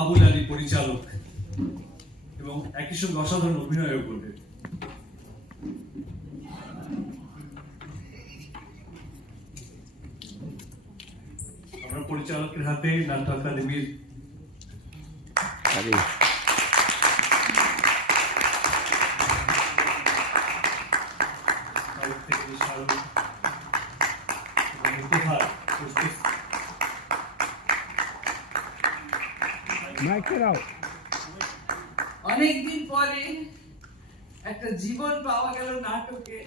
আবুল আলী পরিচালক। এবং একই সঙ্গে অসাধারণ অভিনয়ও করবেন আমরা পরিচালকের হাতে নাট্য একাডেমির উপহার মাইকে দাও অনেকদিন পরে একটা জীবন পাওয়া গেল নাটকে।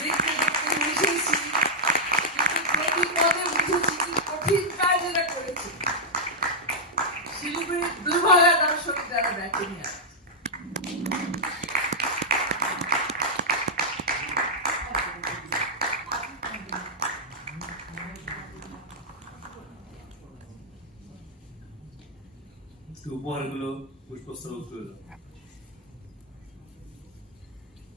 দেখতে দেখতে কিন্তু প্রতি পদে বুঝেছি কঠিন কাজ এরা করেছে। শিলিগুড়ির দুর্ভাগা দর্শক যারা দেখেনি আর। উপহারগুলো পুষ্পস্তবক করে দাও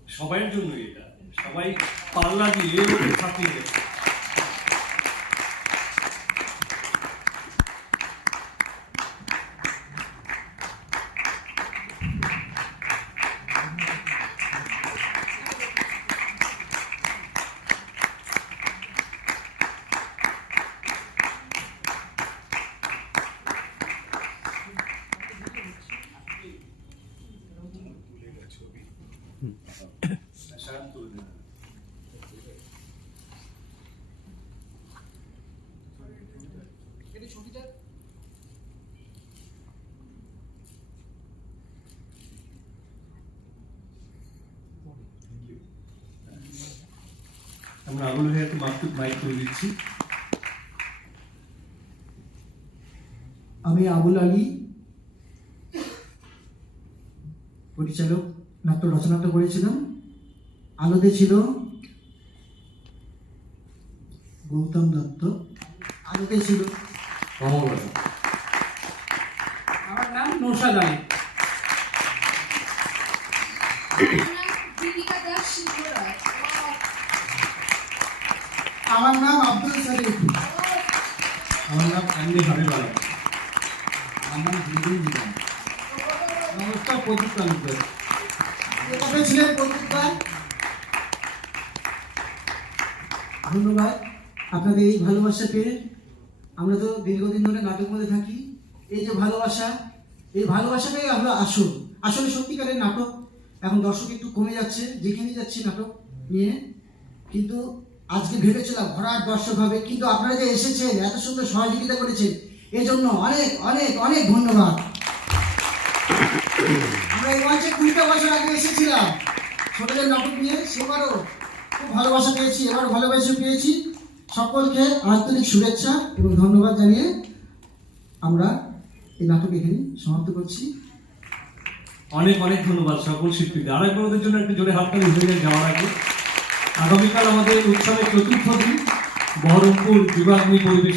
সবাইয়ের জন্য এটা। সবাই পাল্লা দিয়ে থাকিয়ে গেছে আমরা আবুল ভাইয়াকে মাত্র মাইক করে দিচ্ছি। আমি আবুল আলী পরিচালক নাট্য রচনাটা করেছিলাম। আলোতে ছিল গৌতম দত্ত। আলোতে ছিল আমার নাম নৌশাদ আলী। আমার নাম আব্দুল সালিম আমার নাম আন্নি হাবিব আমার দিদিন দিলাম নমস্কার, প্রদীপ তালুকদার কবে ছিলেন প্রদীপদার ধন্যবাদ। আপনাদের এই ভালোবাসা পেয়ে আমরা তো দীর্ঘদিন ধরে নাটক মধ্যে থাকি। এই যে ভালোবাসা, এই ভালোবাসাটাই আমরা আসল। আসলে সত্যিকারের নাটক। এখন দর্শক একটু কমে যাচ্ছে যেখানে যাচ্ছি নাটক নিয়ে। কিন্তু আজকে ভেবেছিলাম ভরাট দর্শক হবে কিন্তু আপনারা যে এসেছেন, এত সুন্দর সহযোগিতা করেছেন এই জন্য অনেক অনেক অনেক ধন্যবাদ। আমরা এই মঞ্চে কুড়িটা বছর আগে এসেছিলাম, ছোটদের নাটক নিয়ে, সেবারও খুব ভালোবাসা পেয়েছি, এবারও ভালোবাসা পেয়েছি। সকলকে আন্তরিক শুভেচ্ছা এবং ধন্যবাদ জানিয়ে আমরা এই নাটক এখানে সমাপ্ত করছি। অনেক অনেক ধন্যবাদ সকল শিল্পীদের। আরেকবার ওদের জন্য একটু জোরে হাততালি হয়ে যাওয়ার আগে। আগামীকাল আমাদের উৎসবের চতুর্থ দিন বহরমপুর বিভাগ পরিবেশ